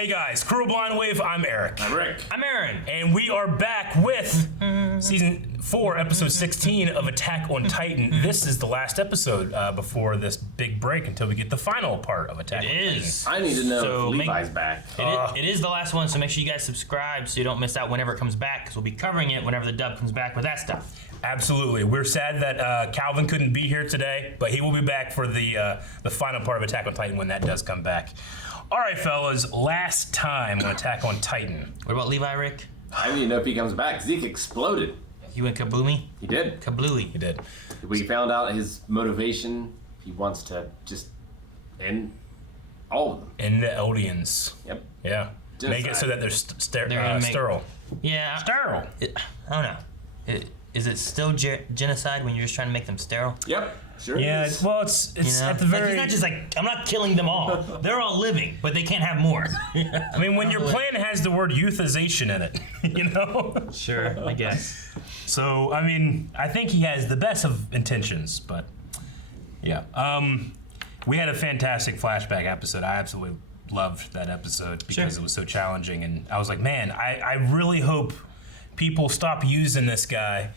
Hey guys, Crew Blind Wave, I'm Eric. I'm Rick. I'm Aaron. And we are back with Season 4, Episode 16 of Attack on Titan. This is the last episode before this big break until we get the final part of Attack on Titan. It is. I need to know if Levi's back. It is the last one, so make sure you guys subscribe so you don't miss out whenever it comes back, because we'll be covering it whenever the dub comes back with that stuff. Absolutely. We're sad that Calvin couldn't be here today, but he will be back for the final part of Attack on Titan when that does come back. All right, fellas, last time on Attack on Titan. What about Levi, Rick? I don't even know if he comes back. Zeke exploded. You went kabloomy? He did. Kablooey. He did. We found out his motivation. He wants to just end all of them. And the Eldians. Yep. Yeah. Make it so that they're sterile. Yeah. Sterile. I don't know. Is it still genocide when you're just trying to make them sterile? Yep. Sure. Yeah, is. well, it's at the very... Like, he's not just like, I'm not killing them all. They're all living, but they can't have more. I mean, when your plan has the word euthization in it, you know? Sure, I guess. So, I mean, I think he has the best of intentions, but yeah. We had a fantastic flashback episode. I absolutely loved that episode because it was so challenging, and I was like, man, I really hope people stop using this guy.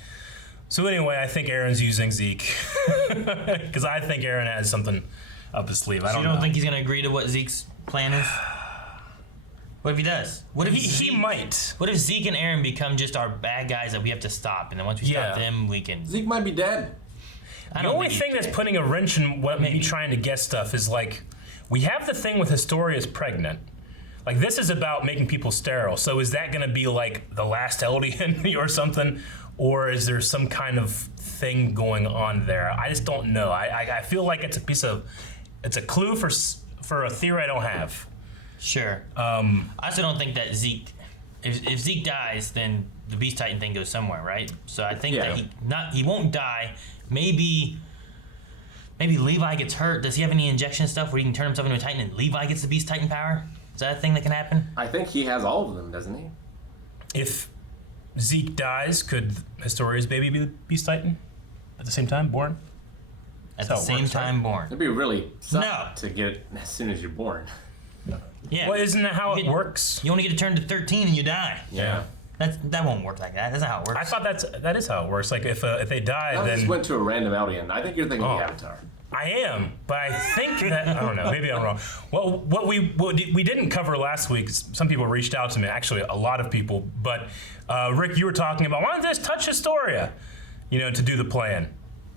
So anyway, I think Aaron's using Zeke because I think Aaron has something up his sleeve. I don't know. You don't think he's going to agree to what Zeke's plan is? What if he does? What if he might? What if Zeke and Aaron become just our bad guys that we have to stop, and then once we stop them, we can... Zeke might be dead. The only thing that's putting a wrench in what me trying to guess stuff is like, we have the thing with Historia's pregnant. Like, this is about making people sterile. So is that going to be like the last Eldian or something? Or is there some kind of thing going on there? I just don't know. I feel like it's it's a clue for a theory I don't have. Sure. I also don't think that Zeke, if Zeke dies, then the Beast Titan thing goes somewhere, right? So I think that he won't die. Maybe Levi gets hurt. Does he have any injection stuff where he can turn himself into a Titan and Levi gets the Beast Titan power? Is that a thing that can happen? I think he has all of them, doesn't he? If Zeke dies, could Historia's baby be the Beast Titan at the same time, born? At the same time, born. It'd be really suck to get it as soon as you're born. Yeah. Well, isn't that how it works? You only get to turn to 13 and you die. Yeah. That won't work like that. That's not how it works. I thought that is how it works. Like if they die, I then just went to a random Eldian. I think you're thinking of Avatar. I am, but I think that I don't know. Maybe I'm wrong. Well, what we didn't cover last week. Some people reached out to me. Actually, a lot of people. But Rick, you were talking about why don't this touch Historia, to do the plan.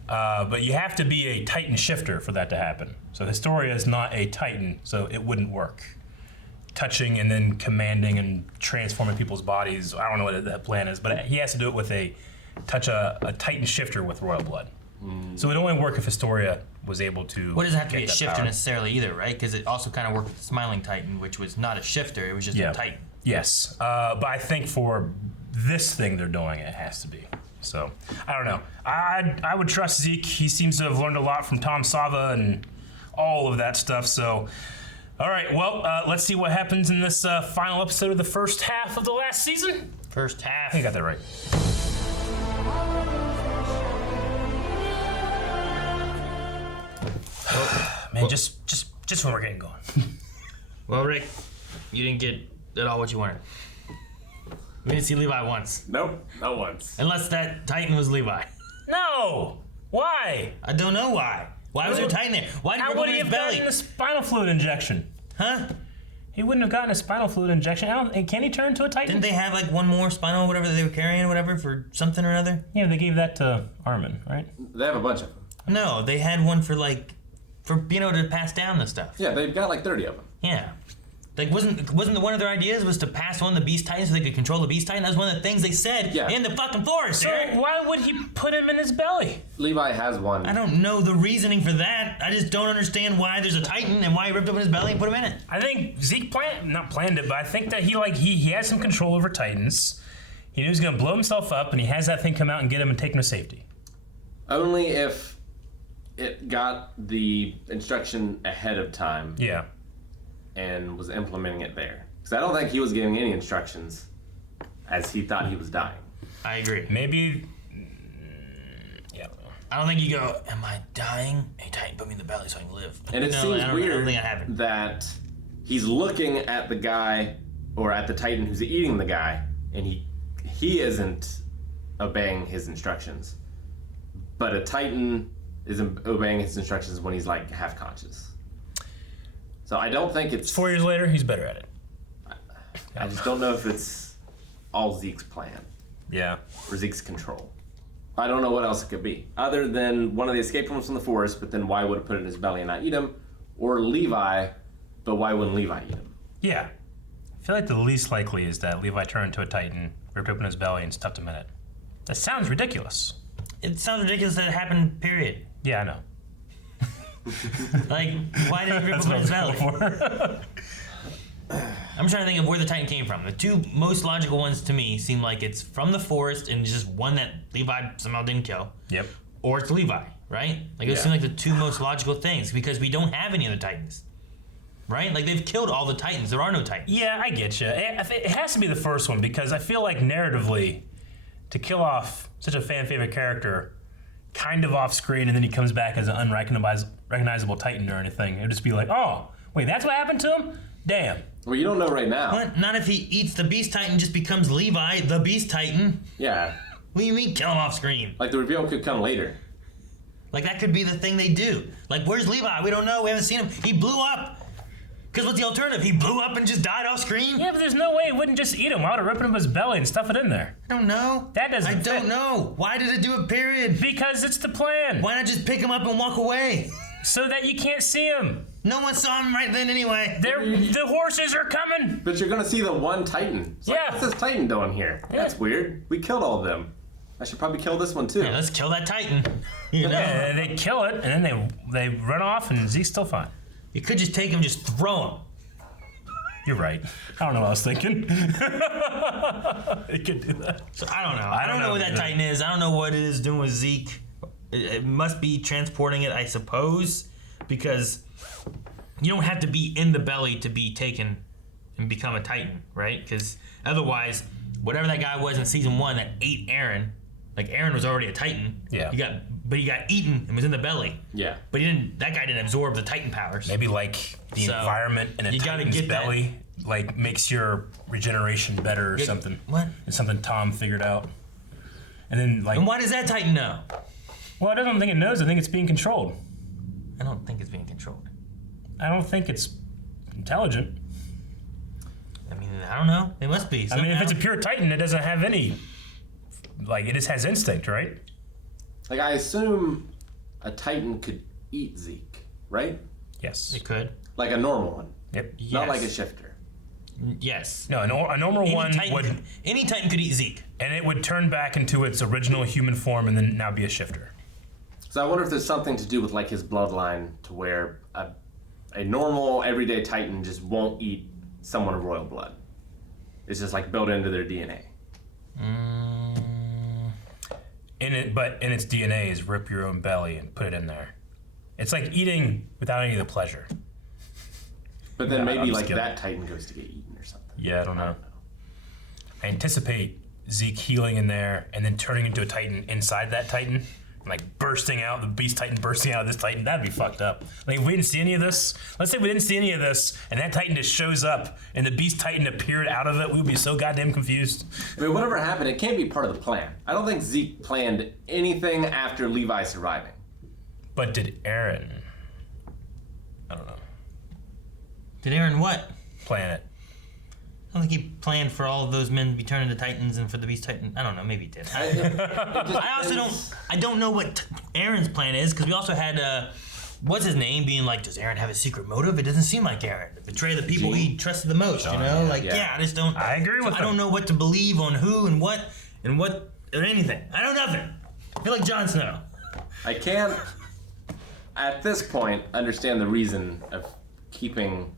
But you have to be a Titan shifter for that to happen. So Historia is not a Titan, so it wouldn't work. Touching and then commanding and transforming people's bodies. I don't know what that plan is, but he has to do it with a Titan shifter with royal blood. So it only would work if Historia was able to. What doesn't have to be a shifter power necessarily either, right? Because it also kind of worked with the Smiling Titan, which was not a shifter; it was just a Titan. Yes, but I think for this thing they're doing, it has to be. So I don't know. I would trust Zeke. He seems to have learned a lot from Tom Sava and all of that stuff. So. All right, well, let's see what happens in this final episode of the first half of the last season. First half. I got that right. Man, just when we're getting going. Well, Rick, you didn't get at all what you wanted. We didn't see Levi once. Nope, not once. Unless that Titan was Levi. No! Why? I don't know why. Why was there a Titan there? Why did How would he have gotten a spinal fluid injection? Huh? He wouldn't have gotten a spinal fluid injection. Can he turn into a Titan? Didn't they have like one more spinal, whatever they were carrying, whatever, for something or other? Yeah, they gave that to Armin, right? They have a bunch of them. No, they had one for being able to pass down the stuff. Yeah, they've got like 30 of them. Yeah. Like, wasn't one of their ideas was to pass on the Beast Titan so they could control the Beast Titan? That was one of the things they said in the fucking forest, So Eric. why would he put him in his belly? Levi has one. I don't know the reasoning for that. I just don't understand why there's a Titan and why he ripped open his belly and put him in it. I think Zeke not planned it, but I think that he has some control over Titans. He knew he was going to blow himself up, and he has that thing come out and get him and take him to safety. Only if it got the instruction ahead of time. Yeah. And was implementing it there. Because I don't think he was giving any instructions as he thought he was dying. I agree. Maybe. Yeah. I don't think you go, am I dying? Hey, Titan, put me in the belly so I can live. And it seems I don't weird think that happened. that he's looking at the guy or at the Titan who's eating the guy, and he isn't obeying his instructions. But a Titan is obeying his instructions when he's like half conscious. So I don't think it's 4 years later, he's better at it. I just don't know if it's all Zeke's plan Yeah. or Zeke's control. I don't know what else it could be. Other than one of the escape rooms from the forest, but then why would it put it in his belly and not eat him? Or Levi, but why wouldn't Levi eat him? Yeah. I feel like the least likely is that Levi turned into a Titan, ripped open his belly, and stuffed him in it. That sounds ridiculous. It sounds ridiculous that it happened, period. Yeah, I know. Like, why did he rip open his belly? I'm trying to think of where the Titan came from. The two most logical ones to me seem like it's from the forest and just one that Levi somehow didn't kill. Yep. Or it's Levi, right? Like, those seem like the two most logical things because we don't have any other Titans. Right? Like, they've killed all the Titans. There are no Titans. Yeah, I get you. It has to be the first one because I feel like narratively, to kill off such a fan favorite character, kind of off screen, and then he comes back as an unrecognizable Titan or anything, it would just be like, oh, wait, that's what happened to him? Damn. Well, you don't know right now. What? Not if he eats the Beast Titan, just becomes Levi, the Beast Titan. Yeah. What do you mean kill him off screen? Like the reveal could come later. Like, that could be the thing they do. Like, where's Levi? We don't know. We haven't seen him. He blew up. Because what's the alternative? He blew up and just died off screen? Yeah, but there's no way it wouldn't just eat him. Why would it rip him his belly and stuff it in there? I don't know. That doesn't I fit. don't know. Why did it do it, period? Because it's the plan. Why not just pick him up and walk away? So that you can't see him. No one saw him right then anyway. The horses are coming. But you're going to see the one Titan. It's like, Yeah. what's this Titan doing here? Yeah. That's weird. We killed all of them. I should probably kill this one too. Yeah, let's kill that Titan. You know? Yeah, they kill it, and then they run off, and Zeke's still fine. You could just take him, just throw him. You're right. I don't know what I was thinking. It could do that. So I don't know. I don't know what that either. Titan is. I don't know what it is doing with Zeke. It must be transporting it, I suppose, because you don't have to be in the belly to be taken and become a Titan, right? Because otherwise, whatever that guy was in season 1 that ate Aaron, like Aaron was already a Titan. Yeah. He got eaten and was in the belly. Yeah. But that guy didn't absorb the Titan powers. Maybe like the So, environment in a you gotta Titan's get that. belly like makes your regeneration better or something. What? It's something Tom figured out. And then like, And why does that Titan know? well, I don't think it knows. I think it's being controlled. I don't think it's being controlled. I don't think it's intelligent. I mean, I don't know. It must be. I mean, if it's a somehow. pure Titan, it doesn't have any. Like, it just has instinct, right? Like, I assume a Titan could eat Zeke, right? Yes. It could. Like a normal one. Yep. Not Yes. like a shifter. Yes. No, a normal one would, Any Titan could eat Zeke. and it would turn back into its original human form and then now be a shifter. So I wonder if there's something to do with like his bloodline to where a normal everyday Titan just won't eat someone of royal blood. It's just like built into their DNA. But in its DNA is rip your own belly and put it in there. It's like eating without any of the pleasure. But then Yeah, maybe I'm just like kidding. that Titan goes to get eaten or something. Yeah, I don't know. I anticipate Zeke healing in there and then turning into a Titan inside that Titan. And like bursting out, the Beast Titan bursting out of this Titan. That'd be fucked up. Like, if we didn't see any of this, let's say we didn't see any of this, and that Titan just shows up and the Beast Titan appeared out of it, we would be so goddamn confused. I mean, whatever happened, it can't be part of the plan. I don't think Zeke planned anything after Levi surviving. But did Aaron? I don't know. Did Aaron what? Plan it. I don't think he planned for all of those men to be turned into Titans and for the Beast Titan. I don't know. Maybe he did. I don't know what Aaron's plan is because we also had what's his name being like, does Aaron have a secret motive? It doesn't seem like Aaron. Betray the people he trusted the most. You know, I just don't. I agree with I don't know what to believe on who and what or anything. I know nothing. I feel like Jon Snow. I can't, at this point, understand the reason of keeping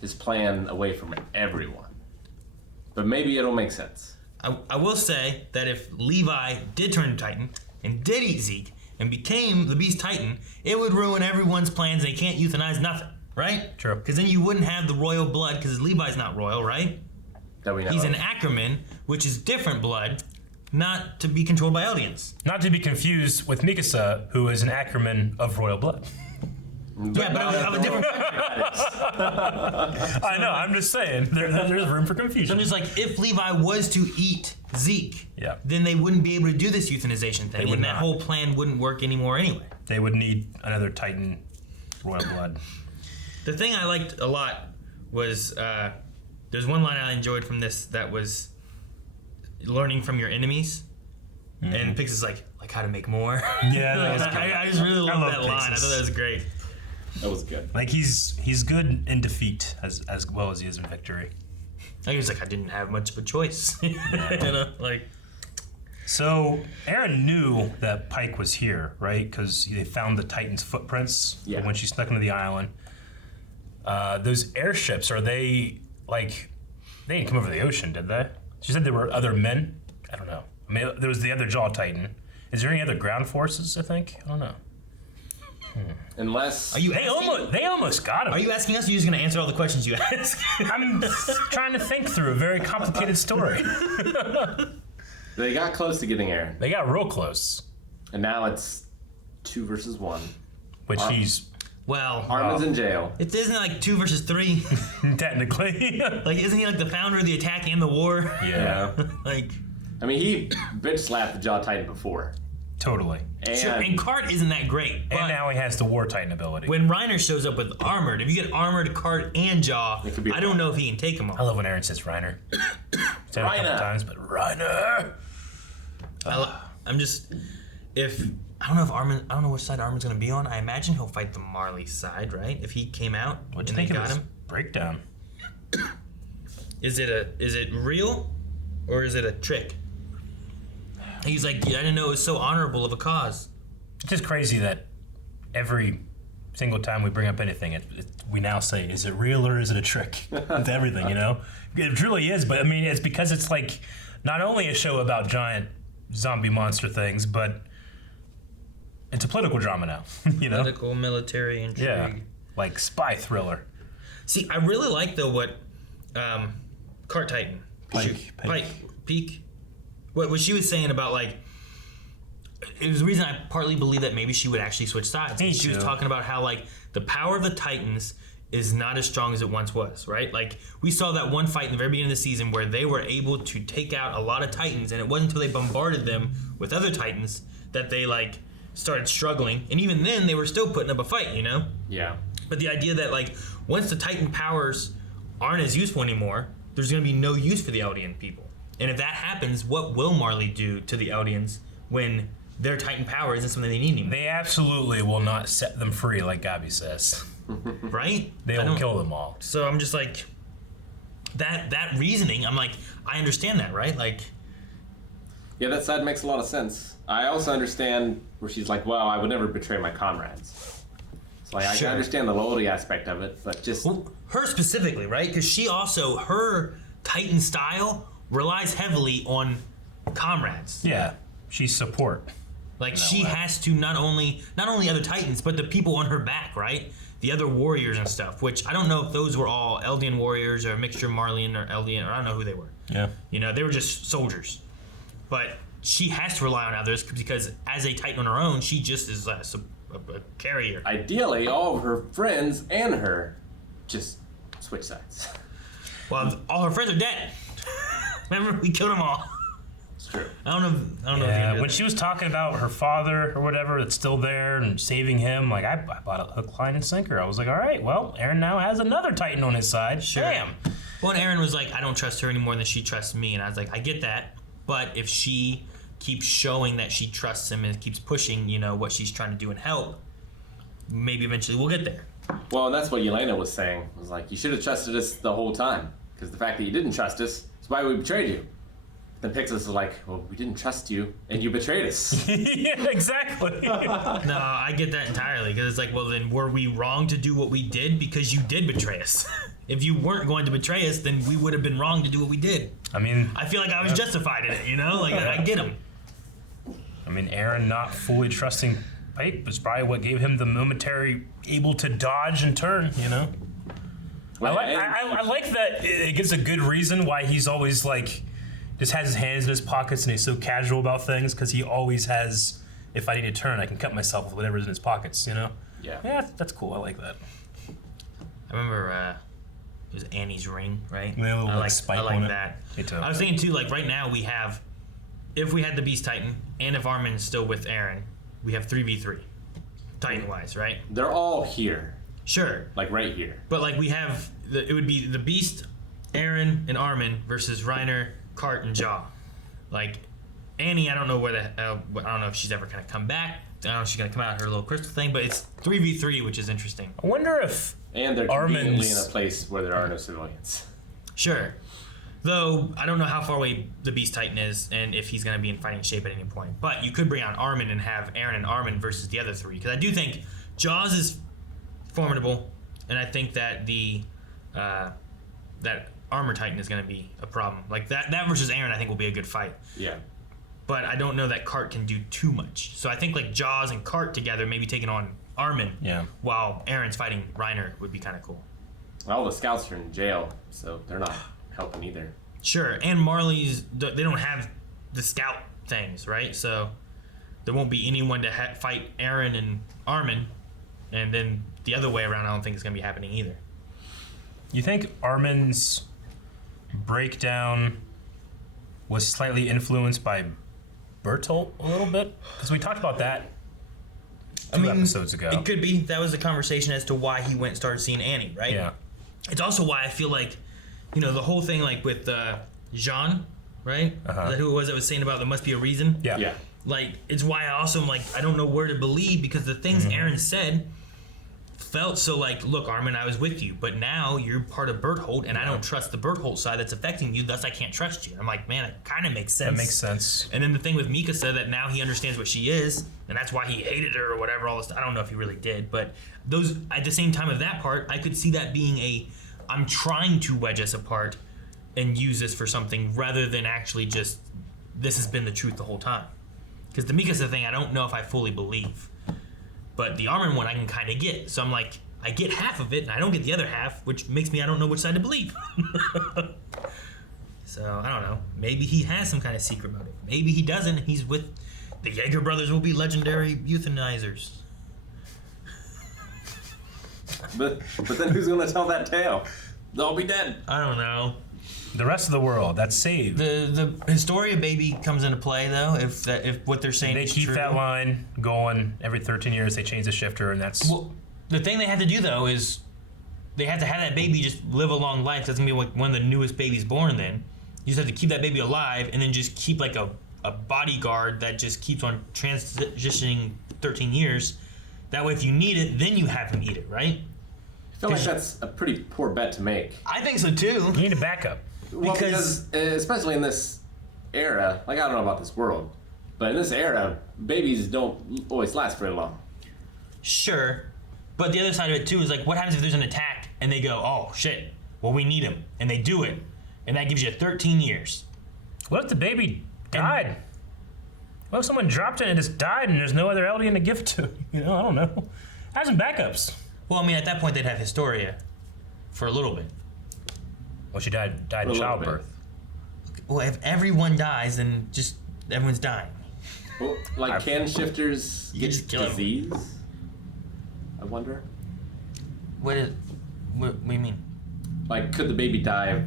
his plan away from everyone. But maybe it'll make sense. I will say that if Levi did turn to Titan and did eat Zeke and became the Beast Titan, it would ruin everyone's plans. They can't euthanize nothing, right? True. Because then you wouldn't have the royal blood because Levi's not royal, right? That we know He's of. an Ackerman, which is different blood, not to be controlled by Eldians. Not to be confused with Mikasa, who is an Ackerman of royal blood. Yeah, but of a different country. I know. I'm just saying. There's room for So confusion. I'm just like, if Levi was to eat Zeke, Yeah. then they wouldn't be able to do this euthanization thing, would and that not. whole plan wouldn't work anymore anyway. They would need another Titan royal blood. The thing I liked a lot was there's one line I enjoyed from this that was learning from your enemies, and Pix is like how to make more. Yeah, that was good. I just really I loved love that line. I Pix's. thought that was great. That was good. Like he's good in defeat as well as he is in victory. He was like, I didn't have much of a choice. You know, like. So Aaron knew that Pike was here, right? Because they found the Titan's footprints when she snuck into the island. Those airships, are they like? They didn't come over the ocean, did they? She said there were other men. I don't know. I mean, there was the other Jaw Titan. Is there any other ground forces? I think I don't know. Unless They almost got him. Are you asking us? Or are you just going to answer all the questions you ask? I'm trying to think through a very complicated story. they got close to getting Aaron, They got real close, and now it's 2 versus 1. which he's Well, Armin's in jail. it isn't like 2 versus 3. technically. Like, isn't he like the founder of the attack and the war? Yeah, Like, I mean, he bitch slapped the Jaw Titan before, totally. and sure. And Cart isn't that great. But And now he has the War Titan ability. when Reiner shows up with armored, if you get armored, Cart, and Jaw, It could be I don't know if he can take them I all. love when Aaron says Reiner. Said it a couple Reiner. times, but Reiner. I'm just I don't know if Armin. I don't know which side Armin's going to be on. I imagine he'll fight the Marley side, right? If he came out What do and you they think of got his him. breakdown? Is it real, or is it a trick? He's like, I didn't know it was so honorable of a cause. It's just crazy that every single time we bring up anything, we now say, is it real or is it a trick? With everything, you know? It really is, but I mean, it's because it's like not only a show about giant zombie monster things, but it's a political drama now, you know? Political, military intrigue. Yeah, like spy thriller. See, I really like though what Cart Titan. Pike. Peak. What she was saying about like, it was the reason I partly believe that maybe she would actually switch sides. Me She was too. talking about how like the power of the Titans is not as strong as it once was, right? Like we saw that one fight in the very beginning of the season where they were able to take out a lot of Titans, and it wasn't until they bombarded them with other Titans that they like started struggling, and even then they were still putting up a fight, you know? yeah, But the idea that like once the Titan powers aren't as useful anymore, there's going to be no use for the Eldian people. And if that happens, what will Marley do to the Eldians when their Titan power isn't something they need anymore? They absolutely will not set them free, like Gabi says. Right? They I will don't- kill them all. So I'm just like, that reasoning, I'm like, I understand that, right? Like, yeah, that side makes a lot of sense. I also understand where she's like, well, I would never betray my comrades. So like, I Sure. can understand the loyalty aspect of it, but just well, her specifically, right? Because she also, her Titan style relies heavily on comrades. Yeah, she's support. Like she way. has to not only other Titans, but the people on her back, right? The other warriors and stuff. Which I don't know if those were all Eldian warriors or a mixture of Marleyan or Eldian, or I don't know who they were. Yeah. You know, they were just soldiers. But she has to rely on others because as a Titan on her own, she just is a carrier. ideally, all of her friends and her just switch sides. Well, all her friends are dead. Remember, we killed them all. It's true. I don't know. If you Yeah, knew when that. she was talking about her father or whatever that's still there and saving him, like I bought a hook, line, and sinker. I was like, all right, well, Aaron now has another Titan on his side. Sure. Damn. Well, and Aaron was like, I don't trust her any more than she trusts me. And I was like, I get that. But if she keeps showing that she trusts him and keeps pushing, you know, what she's trying to do and help, maybe eventually we'll get there. Well, and that's what Yelena was saying. Was like, you should have trusted us the whole time. Because the fact that you didn't trust us is why we betrayed you. Then Pixis is like, well, we didn't trust you, and you betrayed us. Yeah, exactly. No, I get that entirely. Because it's like, well, then were we wrong to do what we did? Because you did betray us. If you weren't going to betray us, then we would have been wrong to do what we did. I mean, I feel like I was justified in it, you know? Like, I get him. Aaron not fully trusting Pike was probably what gave him the momentary able to dodge and turn, you know? I like that it gives a good reason why he's always like, just has his hands in his pockets and he's so casual about things because he always has, if I need to turn, I can cut myself with whatever's in his pockets, you know? Yeah, that's cool. I like that. I remember it was Annie's ring, right? Yeah, I like on that. It I was thinking too, like right now we have, if we had the Beast Titan and if Armin's still with Aaron, we have 3v3, Titan wise, right? They're all here. Sure. Like right here. But like we have, it would be the Beast, Aaron, and Armin versus Reiner, Cart, and Jaw. Like Annie, I don't know I don't know if she's ever gonna come back. I don't know if she's gonna come out her little crystal thing, but it's 3v3, which is interesting. I wonder if and they're conveniently in a place where there are no civilians. Sure. Though I don't know how far away the Beast Titan is and if he's gonna be in fighting shape at any point. But you could bring out Armin and have Aaron and Armin versus the other three, because I do think Jaws is formidable, and I think that the that Armor Titan is gonna be a problem. Like that versus Aaron, I think will be a good fight. Yeah. But I don't know that Cart can do too much. So I think like Jaws and Cart together, maybe taking on Armin, while Aaron's fighting Reiner, would be kind of cool. All the scouts are in jail, so they're not helping either. Sure, and Marley's, they don't have the scout things, right? So there won't be anyone to fight Aaron and Armin, and then the other way around, I don't think it's going to be happening either. You think Armin's breakdown was slightly influenced by Bertolt a little bit? Because we talked about that two episodes ago. It could be. That was the conversation as to why he went and started seeing Annie, right? Yeah. It's also why I feel like, you know, the whole thing like with Jean, right? Is that who it was that was saying about there must be a reason? Yeah. Like, it's why I also am like, I don't know where to believe, because the things Aaron said felt so like, look, Armin, I was with you, but now you're part of Berthold, and I don't trust the Berthold side that's affecting you, thus I can't trust you. And I'm like, man, it kind of makes sense. That makes sense. And then the thing with Mikasa, that now he understands what she is, and that's why he hated her or whatever, all this. I don't know if he really did, but those, at the same time of that part, I could see that being I'm trying to wedge us apart and use this for something rather than actually just, this has been the truth the whole time. Because the Mikasa thing, I don't know if I fully believe. But the Armin one I can kind of get. So I'm like, I get half of it, and I don't get the other half, which makes me I don't know which side to believe. So, I don't know. Maybe he has some kind of secret motive. Maybe he doesn't. He's with... The Jaeger brothers will be legendary euthanizers. But then who's going to tell that tale? They'll all be dead. I don't know. The rest of the world, that's saved. The Historia baby comes into play, though, if what they're saying is true. They keep that line going. Every 13 years, they change the shifter, and that's... Well, the thing they have to do, though, is they have to have that baby just live a long life. That's going to be like one of the newest babies born then. You just have to keep that baby alive and then just keep like a bodyguard that just keeps on transitioning 13 years. That way, if you need it, then you have him eat it, right? I feel like that's a pretty poor bet to make. I think so, too. You need a backup. Well, because especially in this era, like I don't know about this world, but in this era, babies don't always last very long. Sure. But the other side of it, too, is like, what happens if there's an attack and they go, oh, shit, well, we need him. And they do it. And that gives you 13 years. What if the baby died? What if someone dropped it and it just died and there's no other alien to give it to? You know, I don't know. Have some backups. Well, I mean, at that point, they'd have Historia for a little bit. Well, she died in childbirth. Well, if everyone dies, then just everyone's dying. Well, like, can shifters get disease? I wonder. What do you mean? Like, could the baby die of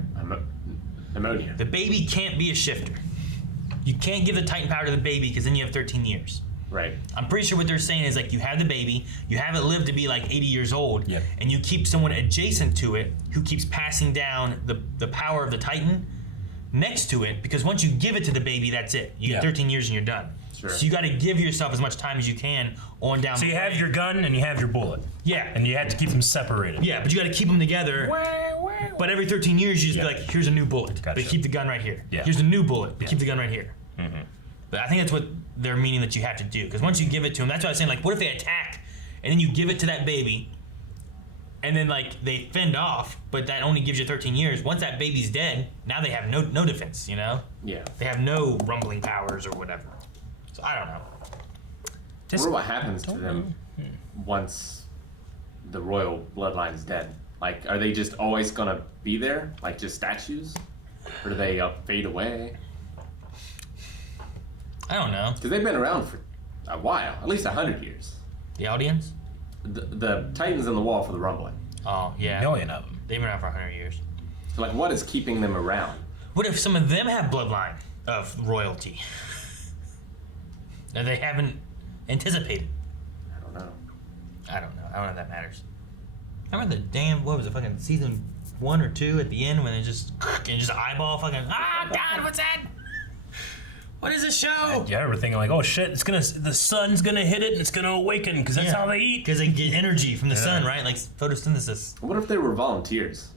pneumonia? The baby can't be a shifter. You can't give the Titan power to the baby because then you have 13 years. Right. I'm pretty sure what they're saying is like you have the baby, you have it live to be like 80 years old, yep. And you keep someone adjacent to it who keeps passing down the power of the Titan next to it, because once you give it to the baby, that's it. You get 13 years and you're done. Sure. So you got to give yourself as much time as you can on down. So you have your gun and you have your bullet. Yeah. And you have to keep them separated. Yeah, but you got to keep them together. But every 13 years, you just be like, here's a new bullet. Gotcha. But keep the gun right here. Yeah. Here's a new bullet. But keep the gun right here. Mm-hmm. But I think that's what they're meaning that you have to do. Because once you give it to them, that's why I was saying, like, what if they attack and then you give it to that baby and then, like, they fend off, but that only gives you 13 years. Once that baby's dead, now they have no defense, you know? Yeah. They have no rumbling powers or whatever. So I don't know. I wonder what happens to them once the royal bloodline's dead. Like, are they just always gonna be there? Like, just statues? Or do they fade away? I don't know. Because they've been around for a while, at least 100 years. The audience? the Titans in the wall for the rumbling. Oh, yeah. A million of them. They've been around for 100 years. So, like, what is keeping them around? What if some of them have bloodline of royalty that they haven't anticipated? I don't know. I don't know if that matters. Remember the damn, what was it, fucking season 1 or 2 at the end when it just eyeball fucking, God, what's that? What is this show? Yeah, I remember thinking like, oh shit, the sun's gonna hit it and it's gonna awaken because that's how they eat. Because they get energy from the sun, right? Like photosynthesis. What if they were volunteers?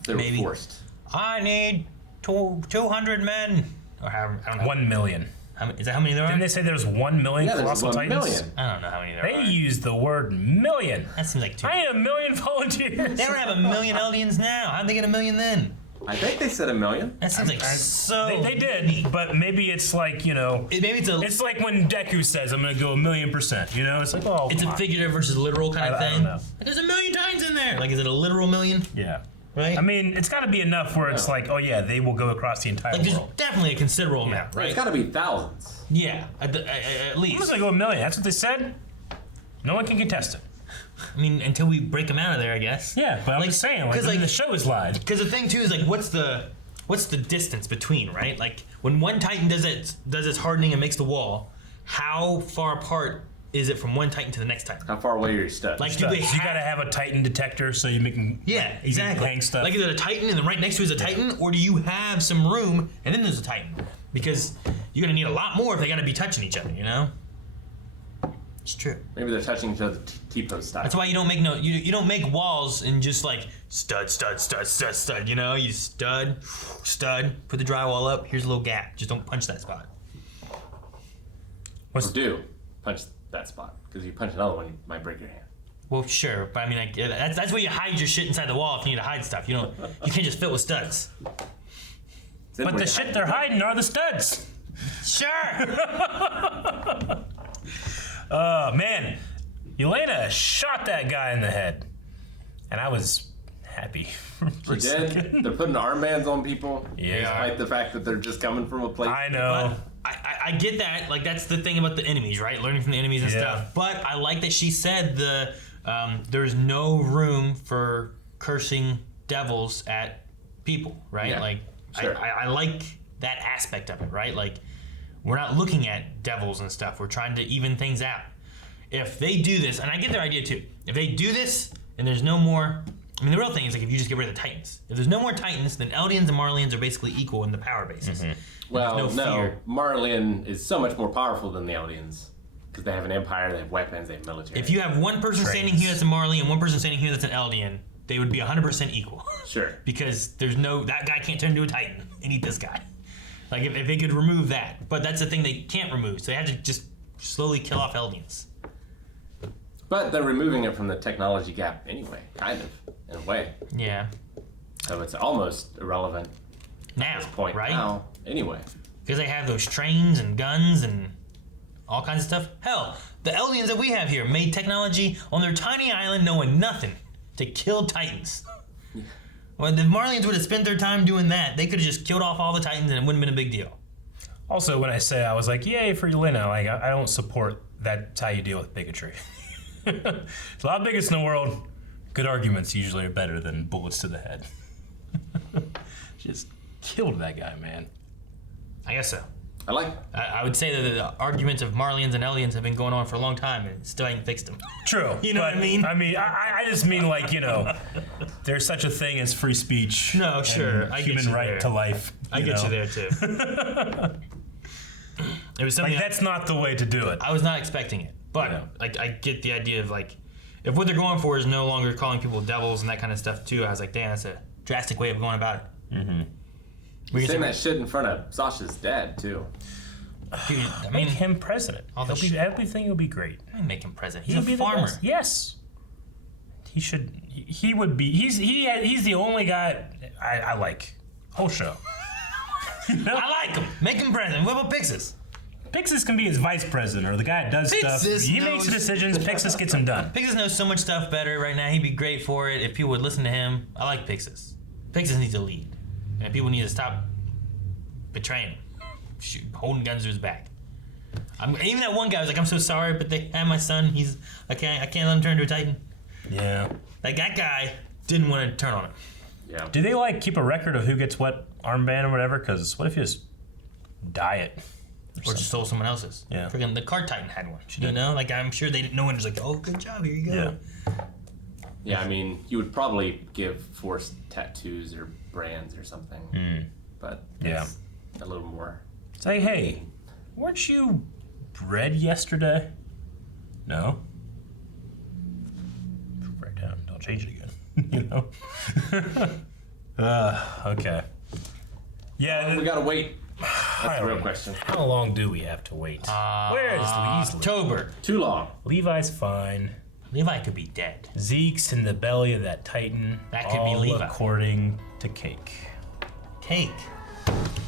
If they Maybe. were forced. I need 200 men. Or however, I don't know. 1 million. Is that how many there are? Didn't they say there's 1 million Yeah, there's colossal 1 titans? million. I don't know how many there They are. used the word million. That seems like too. I need 1 million volunteers. They don't have 1 million Eldians now. How'd they get 1 million then? I think they said 1 million. That seems like so. They did, but maybe it's like, Maybe it's like when Deku says, I'm going to go 1,000,000%, It's like, oh, It's come a on. figurative versus literal kind of I thing. don't know. Like, there's 1 million Titans in there. Like, is it a literal million? Yeah. Right? I mean, it's got to be enough where it's like, oh yeah, they will go across the entire Like, there's world. definitely a considerable amount, right? It's got to be thousands. Yeah, at I'm least. just going to go 1 million. That's what they said. No one can contest it. I mean, until we break them out of there, I guess. Yeah, but I'm Like, just saying, like, 'cause, like- the show is live. Because the thing too is like, what's the distance between, right? Like when one Titan does its hardening and makes the wall, how far apart is it from one Titan to the next Titan? How far away are your studs? Like, do So they you have? got to have a Titan detector so you can Yeah, you can exactly. hang stuff. Like, is it a Titan and then right next to it is a Titan, or do you have some room and then there's a Titan? Because you're gonna need a lot more if they gotta be touching each other, It's true. Maybe they're touching each other to keep those studs. That's why you don't make you don't make walls and just like stud, You stud, put the drywall up. Here's a little gap. Just don't punch that spot. Or do punch that spot, because you punch another one, you might break your hand. Well, sure, but I mean, like, that's where you hide your shit inside the wall if you need to hide stuff. You can't just fill it with studs. Then But where the you shit hide they're them. hiding are the studs. Sure. Man, Elena shot that guy in the head. And I was happy for a She did. second. They're putting armbands on people, Yeah. despite the fact that they're just coming from a place. I know. I get that. Like, that's the thing about the enemies, right? Learning from the enemies and Yeah. stuff. But I like that she said there's no room for cursing devils at people, right? Yeah, Like, sure. I like that aspect of it, right? Like, we're not looking at devils and stuff. We're trying to even things out. If they do this, and I get their idea too. If they do this and there's no more, I mean, the real thing is like if you just get rid of the Titans. If there's no more Titans, then Eldians and Marlians are basically equal in the power basis. Well, There's no fear. Marlian is so much more powerful than the Eldians, because they have an empire, they have weapons, they have military. If you have one person standing here that's a Marley and one person standing here that's an Eldian, they would be 100% equal. Sure. Because that guy can't turn into a Titan and eat this guy. Like, if they could remove that. But that's the thing they can't remove, so they have to just slowly kill off Eldians. But they're removing it from the technology gap anyway, kind of, in a way. Yeah. So it's almost irrelevant Now, at this point right? now, anyway. Because they have those trains and guns and all kinds of stuff. Hell, the Eldians that we have here made technology on their tiny island knowing nothing to kill Titans. Well, the Marlians would have spent their time doing that. They could have just killed off all the Titans and it wouldn't have been a big deal. Also, when I say I was like, yay for Elena, like I don't support that's how you deal with bigotry. There's a lot of bigots in the world. Good arguments usually are better than bullets to the head. Just killed that guy, man. I guess so. I like I would say that the arguments of Marlians and Eldians have been going on for a long time and still ain't fixed them. True. You know what I mean? I just mean like, there's such a thing as free speech. No, sure. and I get human you right there. to life. I get you there too. It was something Like, that's not the way to do it. I was not expecting it, but Yeah. I get the idea of like, if what they're going for is no longer calling people devils and that kind of stuff too, I was like, damn, that's a drastic way of going about it. Mm-hmm. saying that shit in front of Sasha's dad, too. Dude, I Make mean, him president. All the Everything will be great. make him president. He's He'll a be the farmer. best. Yes. He should. He would be. He's the only guy I like. Whole show. I like him. Make him president. What about Pixis? Pixis can be his vice president or the guy that does stuff. Pixis He makes the knows- decisions. Pixis gets them done. Pixis knows so much stuff better right now. He'd be great for it if people would listen to him. I like Pixis. Pixis needs to lead, and people need to stop betraying him, holding guns to his back. Even that one guy was like, I'm so sorry, but they had my son. I can't let him turn into a Titan. Yeah. Like, that guy didn't want to turn on him. Yeah. Do they like keep a record of who gets what armband or whatever? Because what if you just dye it? Or just stole someone else's. Yeah. Freaking the Card Titan had one. You know? Like, I'm sure they didn't. No one was like, oh, good job, here you go. Yeah. Yeah, I mean, you would probably give forced tattoos or brands or something. But it's a little more. Say, hey, weren't you bred yesterday? No. Right down. Don't change it again. Okay. Yeah. We gotta wait. That's the real question. How long do we have to wait? Where is Lee's? October. Too long. Levi's fine. Levi could be dead. Zeke's in the belly of that Titan. That could be Levi. According to Cake. Cake.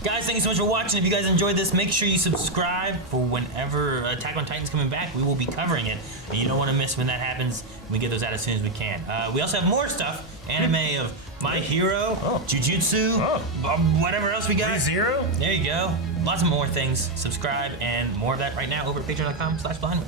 Guys, thank you so much for watching. If you guys enjoyed this, make sure you subscribe for whenever Attack on Titan's coming back. We will be covering it, and you don't want to miss when that happens. We get those out as soon as we can. We also have more stuff. Anime of My Hero, Jujutsu, whatever else we got. ReZero? There you go. Lots of more things. Subscribe and more of that right now over at patreon.com/blindwave.